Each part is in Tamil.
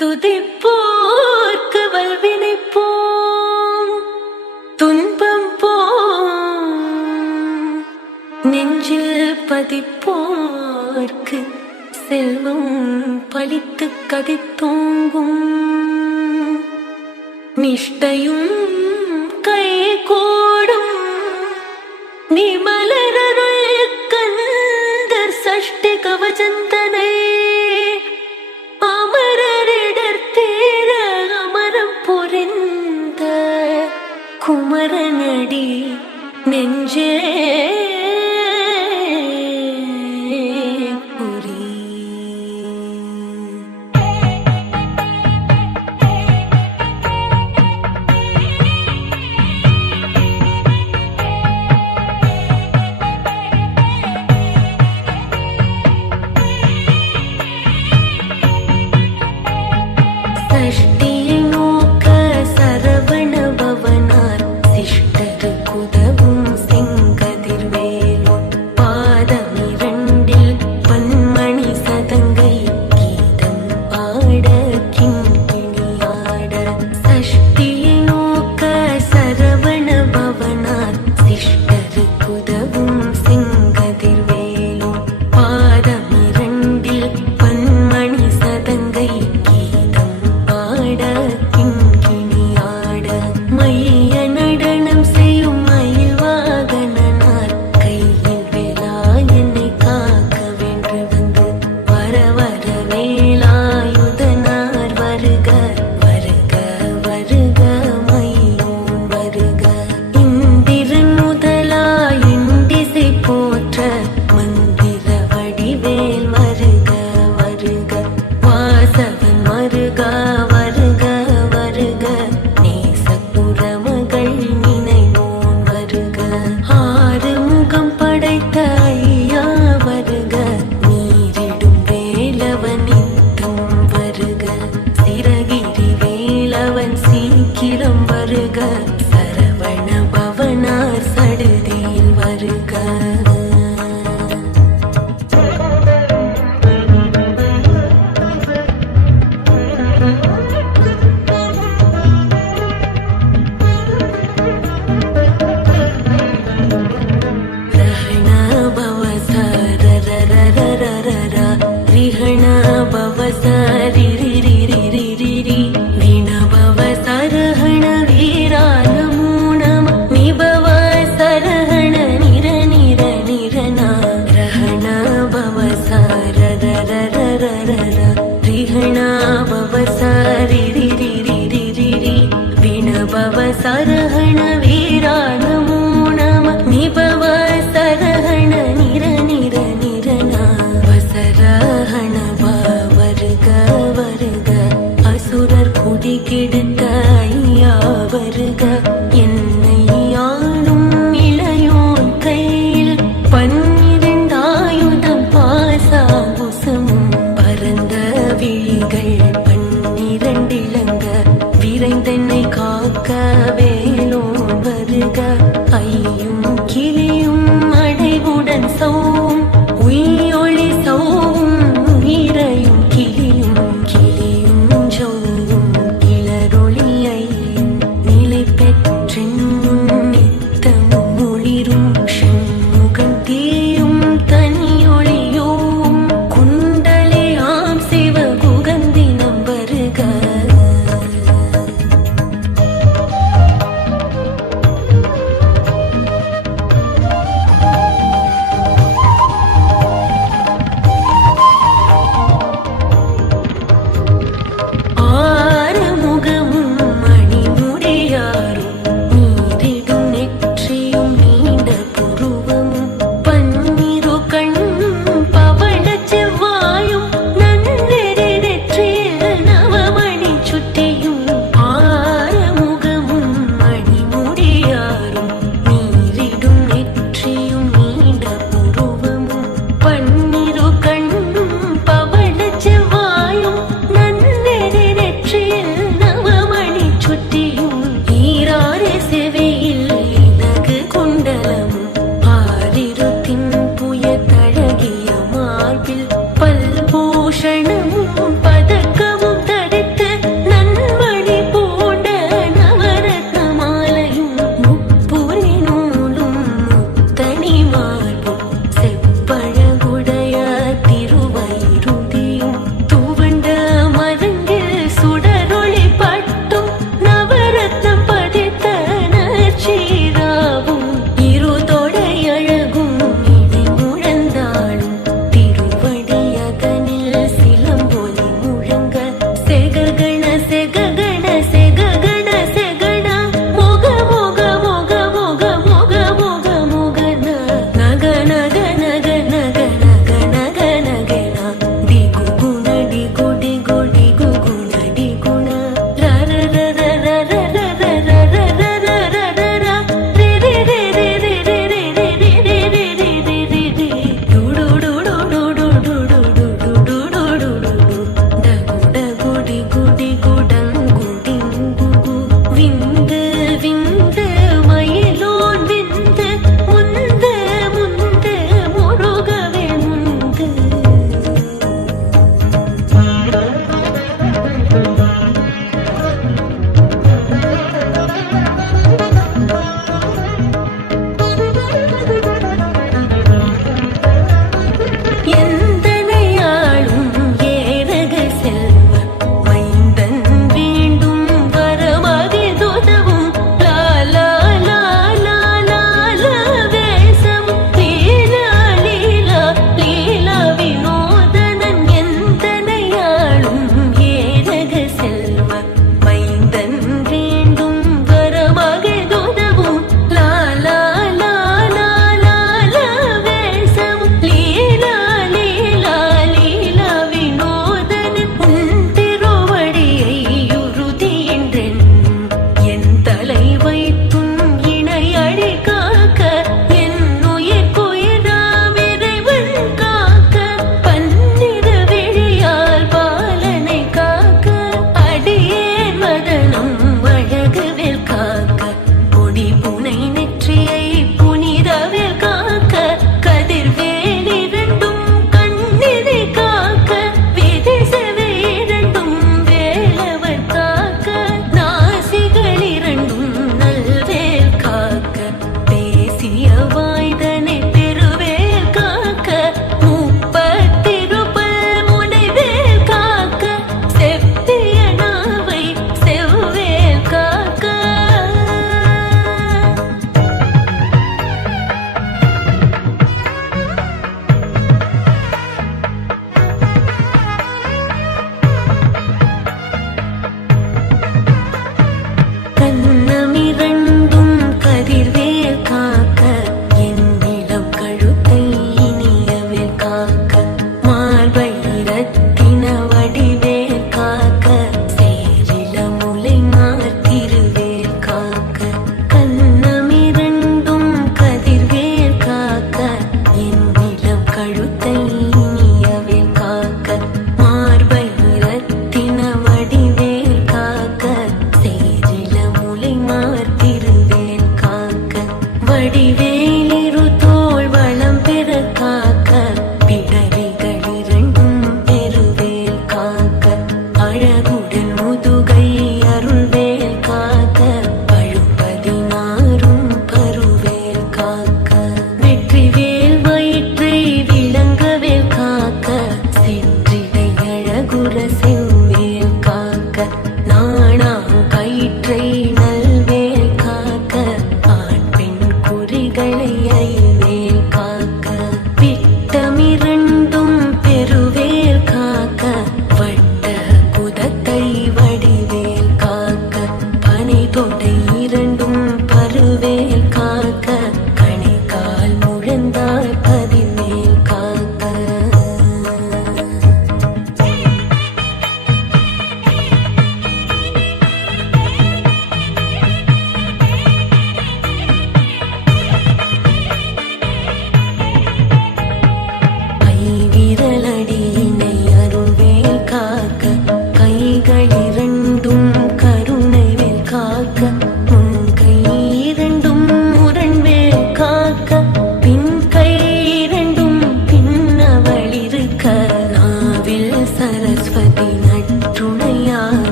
துதிப்போர்க்கு வல்வினை துன்பம் போம். நெஞ்சில் பதிப்போர்க்கு செல்வம் பழித்து கதை தூங்கும் நிஷ்டையும் கை கூடும் நிமலரருள் கந்தர் சஷ்டி கவச்சந்தனை நெஞ்சே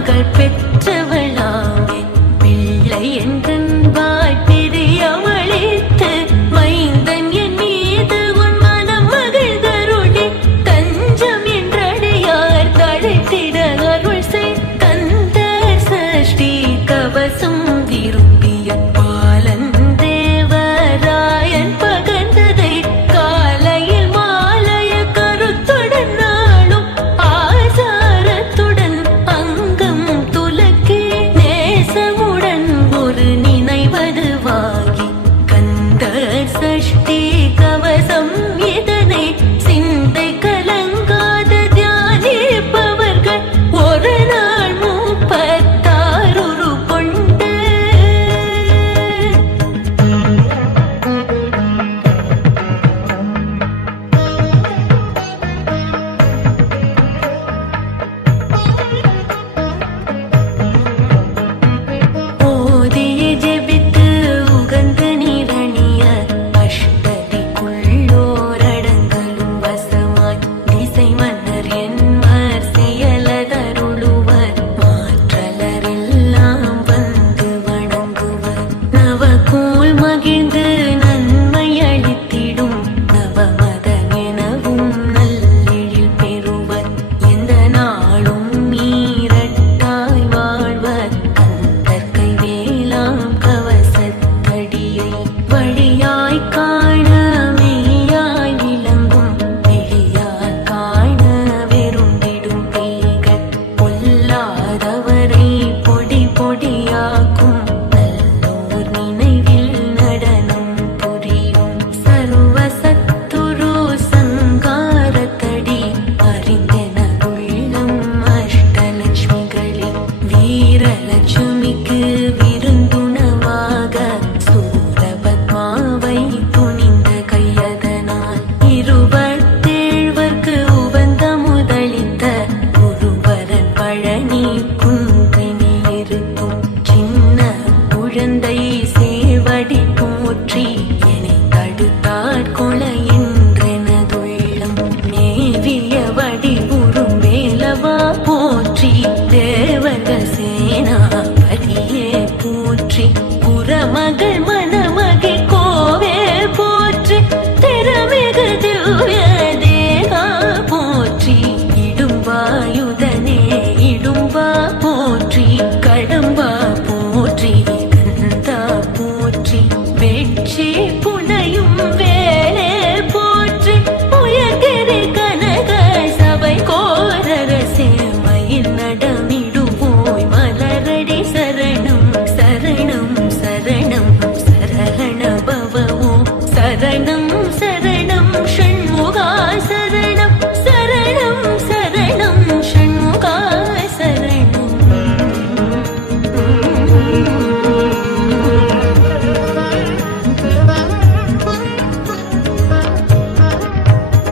மகள் பெற்ற be